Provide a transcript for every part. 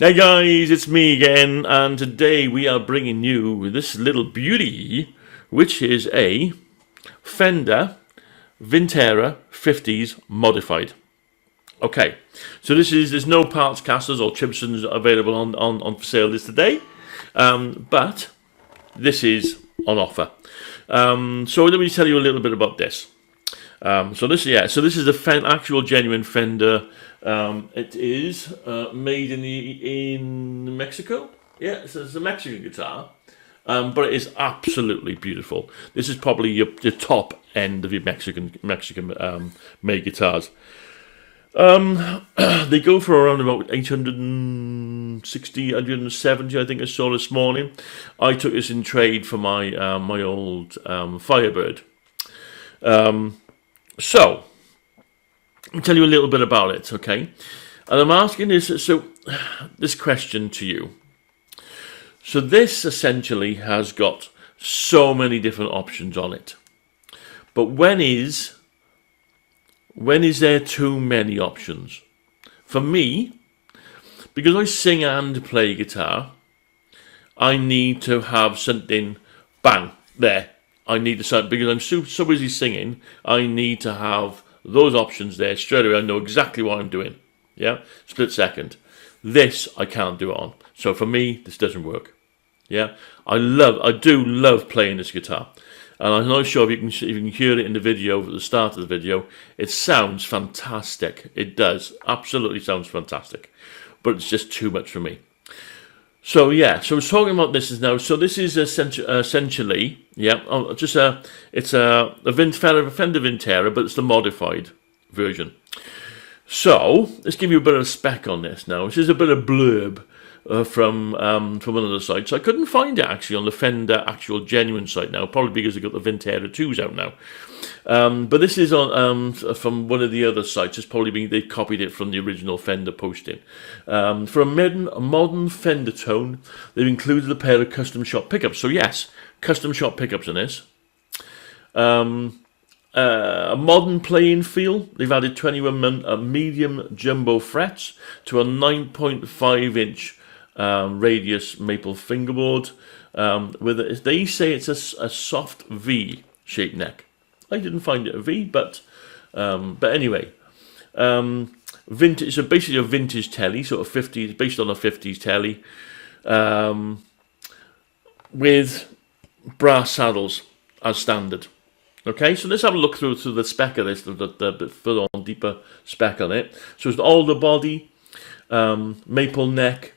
Hey guys, it's me again, and today we are bringing you this little beauty, which is a Fender Vintera 50's Modified. Okay, so there's no parts casters or Chibsons available on for sale this today, but this is on offer. So let me tell you a little bit about this. So this is a actual genuine Fender. It is made in Mexico. Yeah, so it's a Mexican guitar, but it is absolutely beautiful. This is probably your top end of your Mexican made guitars. They go for around about 860, 170, I think I saw this morning. I took this in trade for my old Firebird. So, let me tell you a little bit about it, okay? And I'm asking this question to you. So this essentially has got so many different options on it. But when is there too many options? For me, because I sing and play guitar, I need to have something, bang, there. I need to sound, because I'm so busy singing, I need to have those options there straight away. I know exactly what I'm doing. Yeah, split second. This I can't do it on. So for me, this doesn't work. Yeah, I do love playing this guitar, and I'm not sure if you can hear it in the video at the start of the video. It sounds fantastic. It does, absolutely sounds fantastic, but it's just too much for me. So yeah, so I was talking about this now. So this is essentially, yeah, it's a Fender Vintera, but it's the modified version. So let's give you a bit of spec on this now. This is a bit of blurb from one of the sites. I couldn't find it actually on the Fender actual genuine site now, probably because they've got the Vintera 2s out now. But this is on from one of the other sites. It's probably they've copied it from the original Fender posting. For a modern Fender tone, they've included a pair of custom shop pickups. So yes, custom shop pickups in this. A modern playing feel. They've added 21 medium jumbo frets to a 9.5-inch radius maple fingerboard. They say it's a soft V-shaped neck. I didn't find it a V, but anyway, vintage. So basically a vintage Tele, sort of 50s, based on a 50s Tele, with brass saddles as standard. Okay, so let's have a look through the spec of this, the full-on deeper spec on it. So it's all the body, maple neck.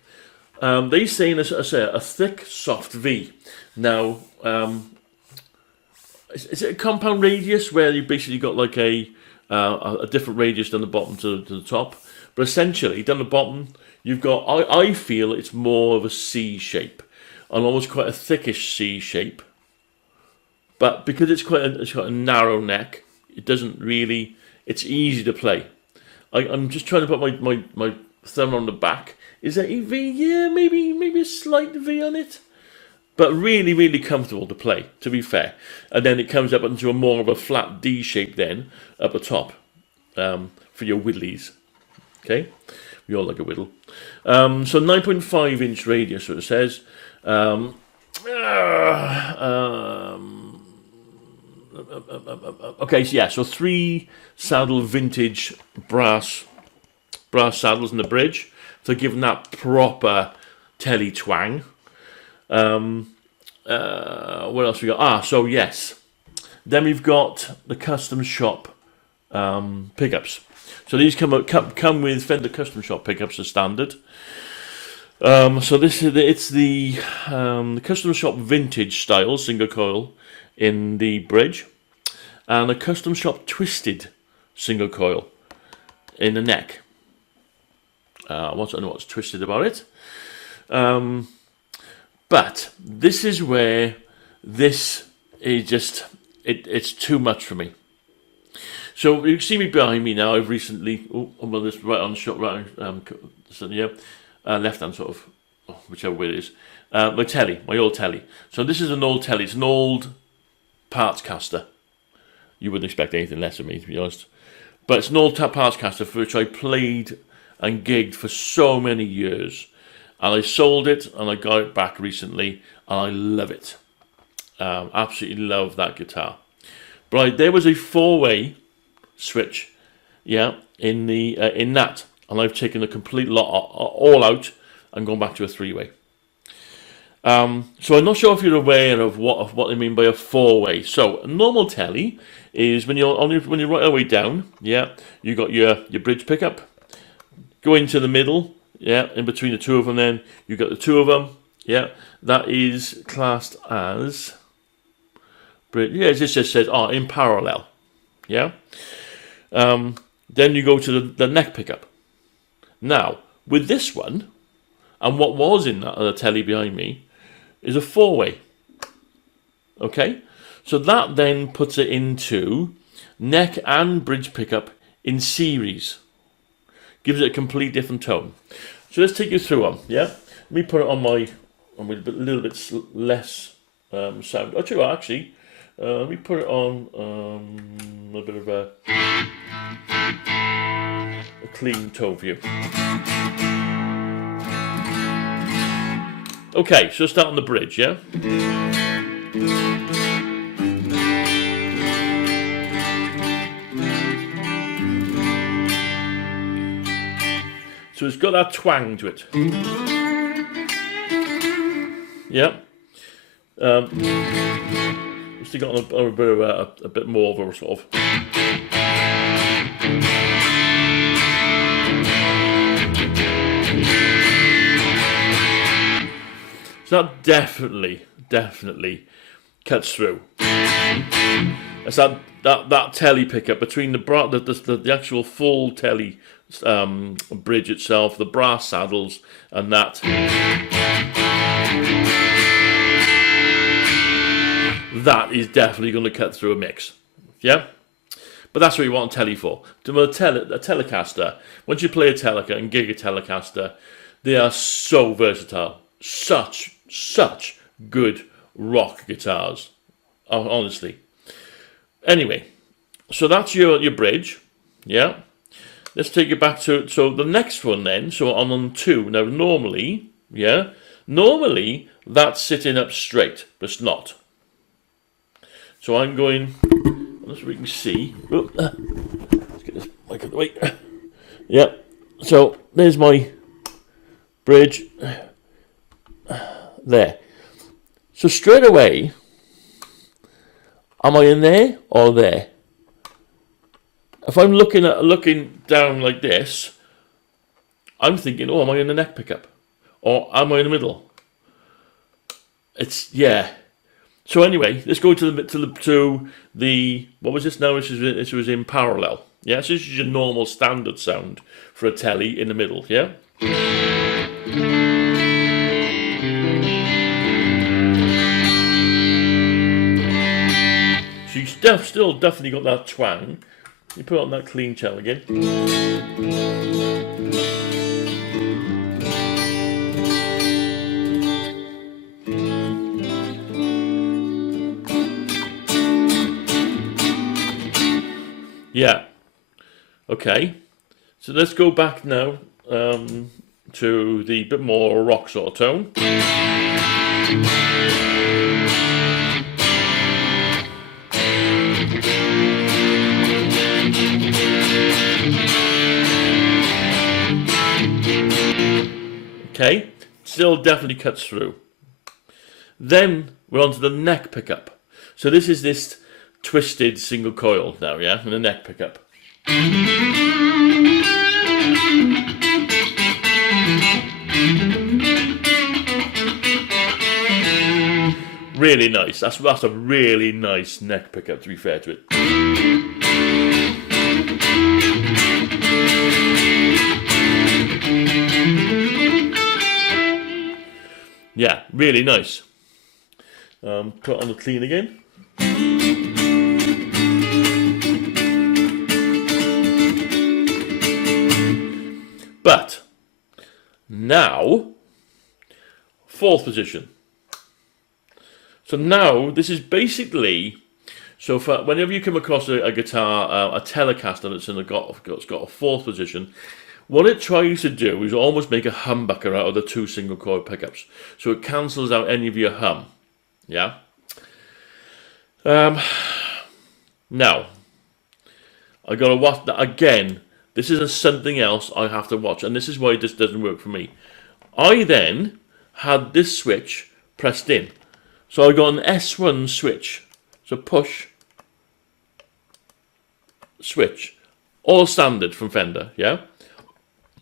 They say a thick, soft V. Now, is it a compound radius where you basically got like a different radius down the bottom to the top? But essentially, down the bottom, you've got, I feel it's more of a C shape, and almost quite a thickish C shape. But because it's quite a narrow neck, it doesn't really, it's easy to play. I'm just trying to put my thumb on the back. Is that a V? Yeah, maybe a slight V on it. But really, really comfortable to play, to be fair. And then it comes up into a more of a flat D shape then, up the top, for your whittlies. Okay? We all like a whittle. So 9.5-inch radius, so it says. Okay, so yeah, so 3 saddle vintage brass saddles in the bridge to give them that proper Tele twang. What else we got? So yes, then we've got the custom shop pickups. So these come with Fender custom shop pickups as standard. So it's the custom shop vintage style single coil in the bridge, and a custom shop twisted single coil in the neck. I don't know what's twisted about it. But this is where this is just, it's too much for me. So you see me behind me now. I've recently, this right on shot, right left hand sort of, whichever way it is. My Tele, my old Tele. So this is an old Tele. It's an old parts caster. You wouldn't expect anything less of me, to be honest. But it's an old parts caster for which I played and gigged for so many years. and I sold it, and I got it back recently, and I love it. Absolutely love that guitar. But there was a 4-way switch, yeah, in that, and I've taken the complete lot all out and gone back to a 3-way. So I'm not sure if you're aware of what they mean by a 4-way. So a normal Tele is when you're right the way down, yeah, you got your bridge pickup, go into the middle, yeah, in between the two of them. Then you got the two of them, yeah. That is classed as bridge. Yeah, it just says in parallel, yeah. Then you go to the neck pickup. Now with this one, and what was in that other Tele behind me, is a 4-way. Okay, so that then puts it into neck and bridge pickup in series. Gives it a complete different tone. So let's take you through them. Yeah, let me put it on a little bit less sound. Actually, let me put it on a bit of a clean tone for you. Okay, so start on the bridge, yeah? So it's got that twang to it. Yeah. It's still got a bit more of a sort of. So that definitely cuts through. It's that Tele pickup between the actual full Tele bridge itself, the brass saddles, and that. That is definitely going to cut through a mix. Yeah? But that's what you want a Tele for. To a Telecaster, once you play a Telecaster and gig a Telecaster, they are so versatile. Such good rock guitars, honestly. Anyway, so that's your bridge, yeah. Let's take it back to the next one then. So I'm on 2 now. Normally that's sitting up straight, but it's not. So I'm going. Unless we can see. Let's get this mic out of the way. Yeah. So there's my bridge. There. So straight away, am I in there or there? If I'm looking down like this, I'm thinking, am I in the neck pickup, or am I in the middle? Yeah. So anyway, let's go to the what was this now? This was in parallel. Yeah. So this is your normal standard sound for a Tele in the middle. Yeah. So you still definitely got that twang. You put on that clean shell again. Yeah. Okay. So let's go back now to the bit more rock sort of tone. Okay, still definitely cuts through. Then we're on to the neck pickup. So this is this twisted single coil now, yeah, and the neck pickup. Really nice. That's a really nice neck pickup, to be fair to it. Yeah, really nice. Put on the clean again. But now, 4th position. So now this is basically, so for whenever you come across a guitar, a Telecaster that's got a 4th position, What it tries to do is almost make a humbucker out of the 2 single coil pickups, so it cancels out any of your hum. Yeah. Now, I gotta watch that again. This is something else I have to watch, and this is why this doesn't work for me. I then had this switch pressed in, so I got an S1 switch. So push, switch, all standard from Fender. Yeah.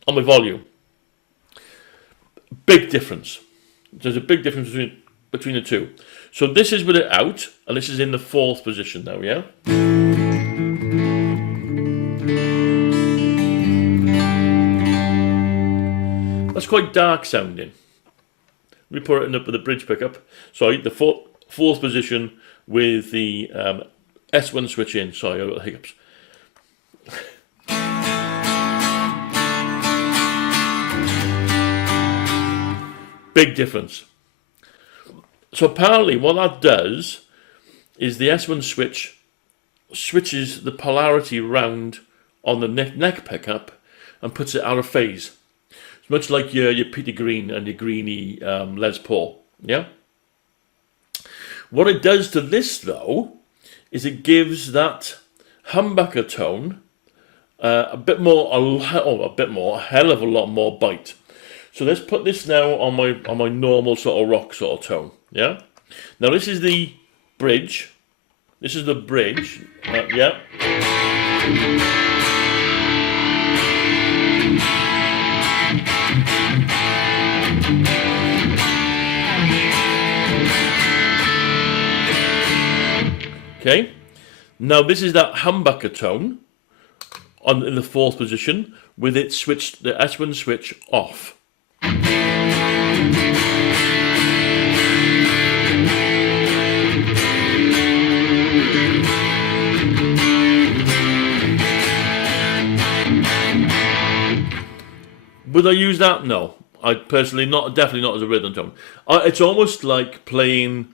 On my volume. Big difference. There's a big difference between the two. So this is with it out, and this is in the 4th position now, yeah? That's quite dark sounding. We put it in with the bridge pickup. Sorry, the 4th position with the S1 switch in. Sorry, I got the hiccups. Big difference. So apparently what that does is the S1 switch switches the polarity round on the neck pickup and puts it out of phase. It's much like your Peter Green and your Greeny Les Paul. Yeah. What it does to this though is it gives that humbucker tone a hell of a lot more bite. So let's put this now on my normal sort of rock sort of tone. Yeah. Now this is the bridge. This is the bridge. Yeah. Okay. Now this is that humbucker tone in the 4th position with it switched, the S1 switch off. Would I use that? No. I personally definitely not as a rhythm tone. It's almost like playing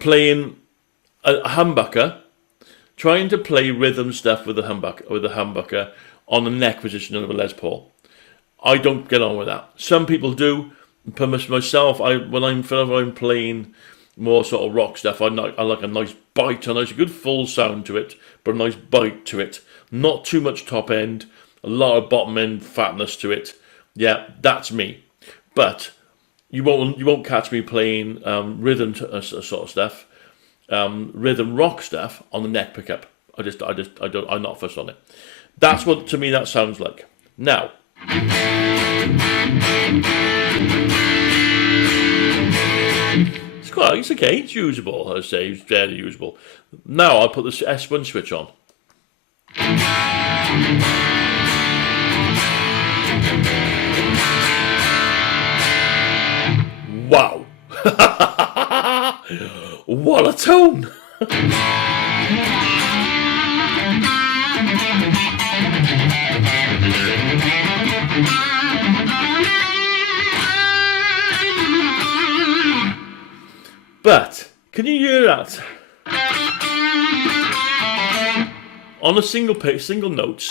playing a humbucker, trying to play rhythm stuff with a humbucker on the neck position of a Les Paul. I don't get on with that. Some people do. For myself, when I'm playing more sort of rock stuff, I like a nice bite, a good full sound to it, but a nice bite to it. Not too much top end, a lot of bottom end fatness to it. Yeah, that's me. But you won't catch me playing rhythm sort of stuff, rhythm rock stuff on the neck pickup. I'm not fussed on it. That's what to me that sounds like. Now. It's okay, it's usable, I say, it's fairly usable. Now I'll put the S1 switch on. Wow! What a tone! But can you hear that? On a single notes.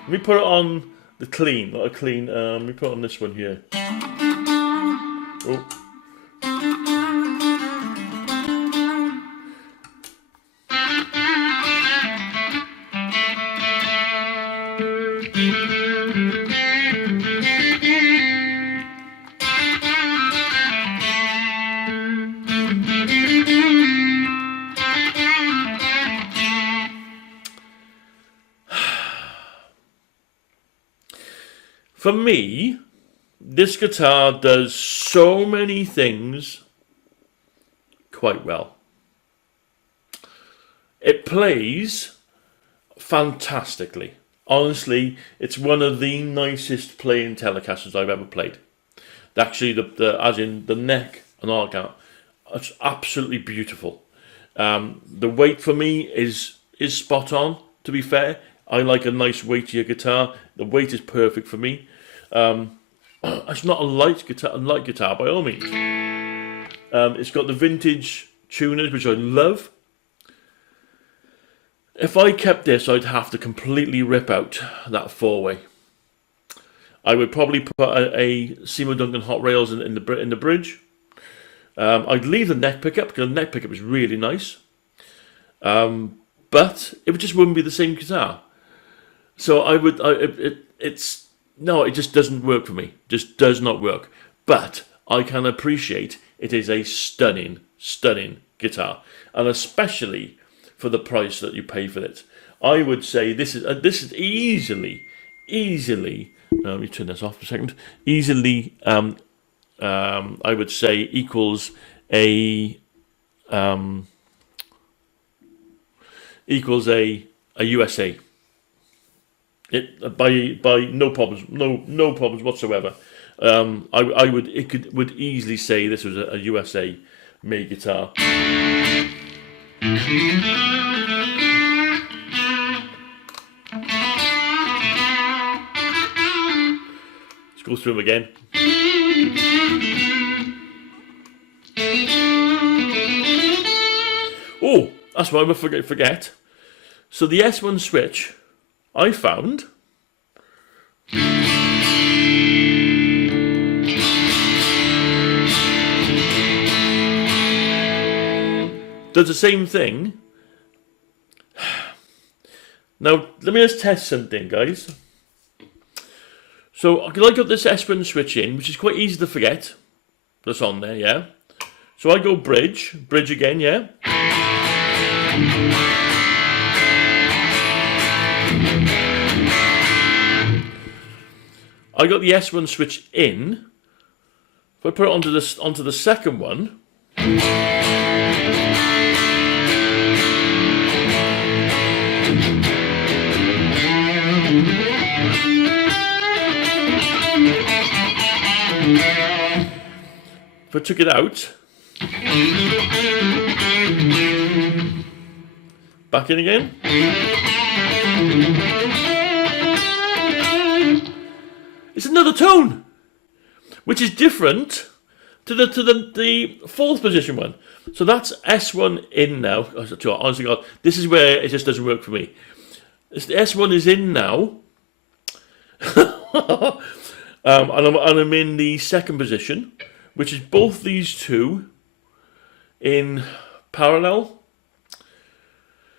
Let me put it on the clean, not a clean. Let me put it on this one here. Oh. For me, this guitar does so many things quite well. It plays fantastically. Honestly, it's one of the nicest playing Telecasters I've ever played. Actually, as in the neck and all that, it's absolutely beautiful. The weight for me is spot on, to be fair. I like a nice weightier guitar. The weight is perfect for me. It's not a light guitar by all means. It's got the vintage tuners, which I love. If I kept this, I'd have to completely rip out that four-way. I would probably put a Seymour Duncan hot rails in the bridge. I'd leave the neck pickup because the neck pickup is really nice, but it just wouldn't be the same guitar. So I would. No, it just doesn't work for me. Just does not work. But I can appreciate it is a stunning, stunning guitar, and especially for the price that you pay for it. I would say this is easily. Let me turn this off for a second. Easily, I would say equals a USA. It by no problems, no problems whatsoever. I would easily say this was a USA made guitar. Let's go through them again. Oh, that's what I forget. So the S1 switch, I found does the same thing. Now, let me just test something, guys. So, I got this S1 switch in, which is quite easy to forget. That's on there, yeah? So I go bridge again, yeah? I got the S1 switch in. If I put it onto the second one, if I took it out, back in again, it's another tone, which is different to the fourth position one. So that's S1 in now. Honestly, God, this is where it just doesn't work for me. The S1 is in now, and I'm in the second position, which is both these two in parallel.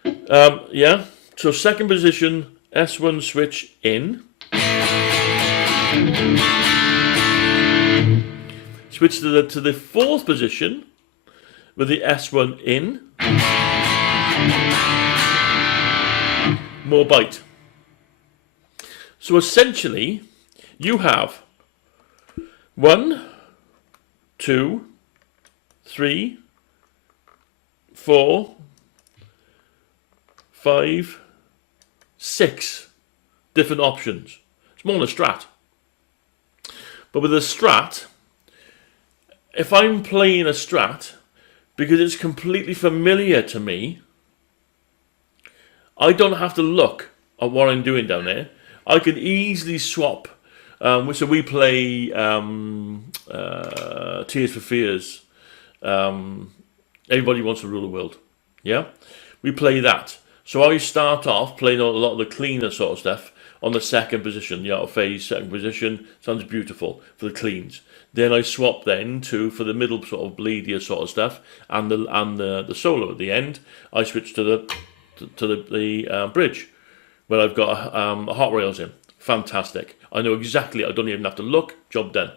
Yeah, so second position, S1 switch in. Switch to the fourth position with the S1 in. More bite. So essentially, you have 1, 2, 3, 4, 5, 6 different options. It's more than a Strat. But with a Strat, if I'm playing a Strat, because it's completely familiar to me, I don't have to look at what I'm doing down there. I can easily swap. So we play Tears for Fears. Everybody Wants to Rule the World. Yeah? We play that. So I start off playing a lot of the cleaner sort of stuff on the second position. Yeah, phase, second position. Sounds beautiful for the cleans. Then I swap then for the middle sort of bleedier sort of stuff and the solo at the end. I switch to the bridge where I've got a hot rails in. Fantastic. I know exactly. I don't even have to look. Job done.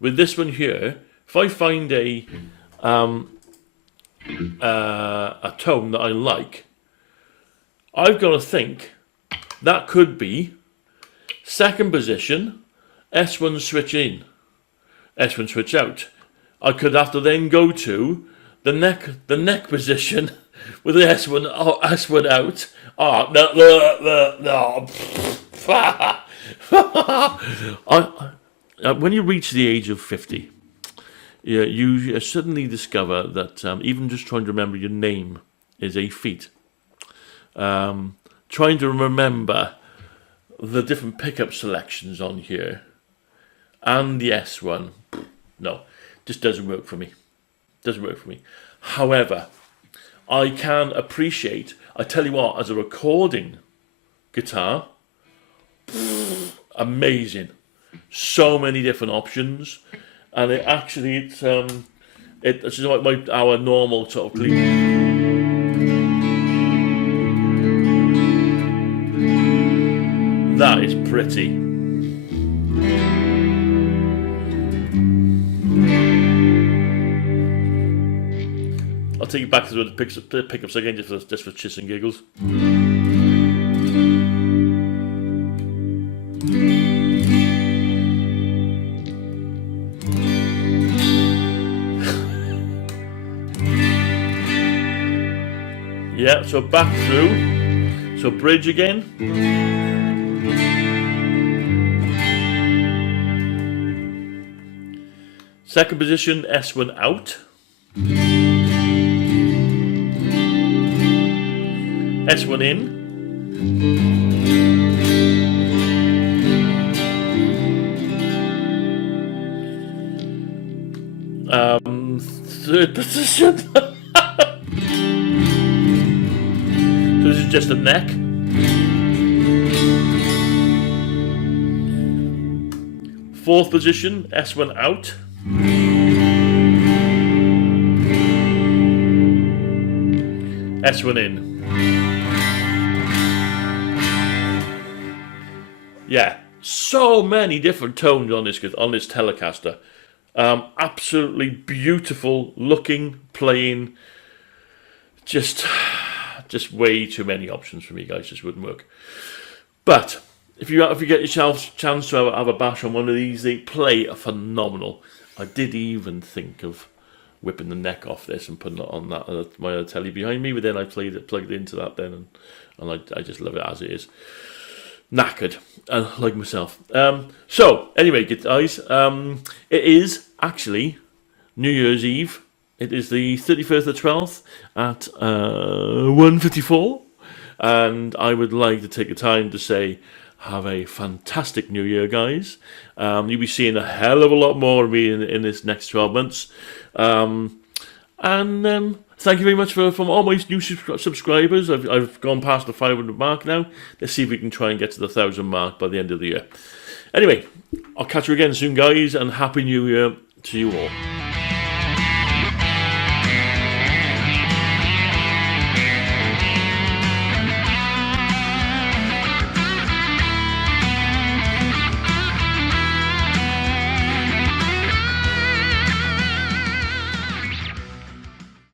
With this one here, if I find a tone that I like, I've got to think that could be second position, S1 switch in, S1 switch out. I could have to then go to the neck position with the S1 out. No. When you reach the age of 50, you suddenly discover that even just trying to remember your name is a feat. Trying to remember the different pickup selections on here and the S1, no, just doesn't work for me. However, I can appreciate. I tell you what, as a recording guitar, amazing. So many different options, and it's just like our normal sort of clean. That is pretty. I'll take you back to the pickups again, just for chits and giggles. Yeah, so back through. So bridge again. Second position, S1 out. S1 in. Third position. So this is just a neck. Fourth position, S1 out. S1 in. Yeah, so many different tones on this Telecaster. Absolutely beautiful looking, playing. Just way too many options for me, guys. Just wouldn't work. But if you get yourself a chance to have a bash on one of these, they play phenomenal. I did even think of whipping the neck off this and putting it on that my other telly behind me, but then I plugged it into that then, and I just love it as it is. Knackered, like myself. So anyway, guys, it is actually New Year's Eve. It is the 31st of 12th at 1:54, and I would like to take the time to say, have a fantastic New Year, guys. You'll be seeing a hell of a lot more of me in this next 12 months. Thank you very much for all my new subscribers. I've gone past the 500 mark now. Let's see if we can try and get to the 1,000 mark by the end of the year. Anyway, I'll catch you again soon, guys, and Happy New Year to you all.